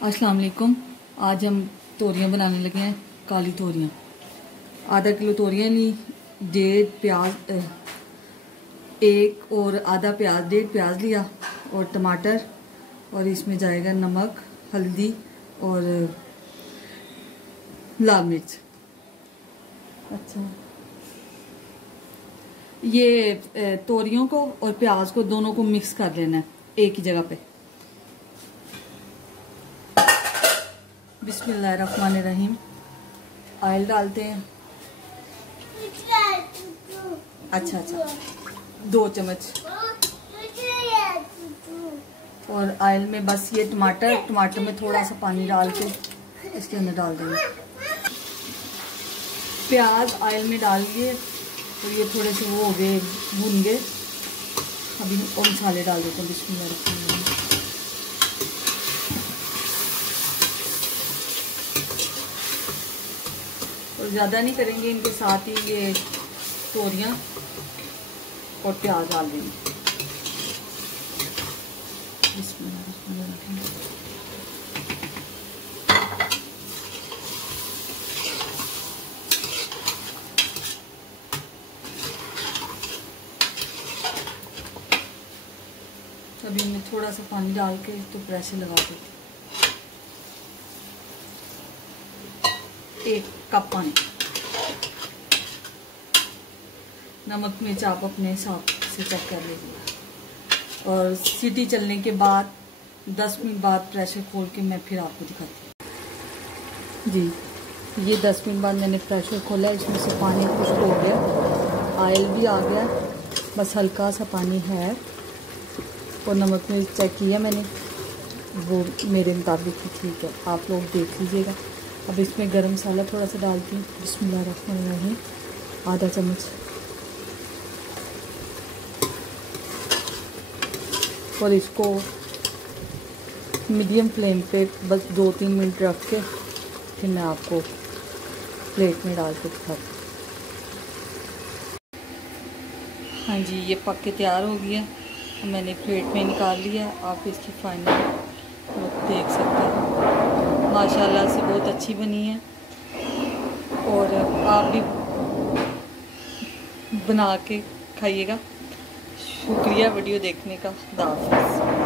अस्सलाम वालेकुम। आज हम तोरियां बनाने लगे हैं, काली तोरियां। आधा किलो तोरियां ली, 1.5 प्याज, एक और आधा प्याज, 1.5 प्याज लिया और टमाटर, और इसमें जाएगा नमक, हल्दी और लाल मिर्च। अच्छा, ये तोरियों को और प्याज को दोनों को मिक्स कर लेना है एक ही जगह पे। बिस्मिल्लाहिर्रहमानिर्रहीम। ऑयल डालते हैं। अच्छा, 2 चम्मच। और ऑयल में बस ये टमाटर में थोड़ा सा पानी डाल के इसके अंदर डाल देंगे। प्याज ऑयल में डाल दिए तो ये थोड़े से वो हो गए, भून गए। अभी और मसाले डाल देते हैं। बिस्मिल्लाहिर्रहमानिर्रहीम। और ज़्यादा नहीं करेंगे, इनके साथ ही ये तोरियां और प्याज डाल देंगे। बिस्मिल्लाहिर्रहमानिर्रहीम। अभी मैं थोड़ा सा पानी डाल के तो प्रेशर लगा देती। 1 कप पानी। नमक मिर्च आप अपने हिसाब से चेक कर लीजिए। और सीटी चलने के बाद 10 मिनट बाद प्रेशर खोल के मैं फिर आपको दिखाती हूँ। जी, ये 10 मिनट बाद मैंने प्रेशर खोला, इसमें से पानी कुछ हो गया, ऑयल भी आ गया, बस हल्का सा पानी है। और नमक मिर्च चेक किया मैंने, वो मेरे मुताबिक ही ठीक है, आप लोग देख लीजिएगा। अब इसमें गरम मसाला थोड़ा सा डालती हूँ। बिस्मिल्लाहिर्रहमानिर्रहीम। आधा चम्मच। और इसको मीडियम फ्लेम पे बस 2-3 मिनट रख के फिर मैं आपको प्लेट में डाल के दिखाती हूँ। हाँ जी, ये पक के तैयार हो गया। मैंने प्लेट में निकाल लिया। आप इसकी फाइनल लुक देख सकते हैं। माशाल्लाह से बहुत अच्छी बनी है। और आप भी बना के खाइएगा। शुक्रिया वीडियो देखने का। खुदा हाफिज़।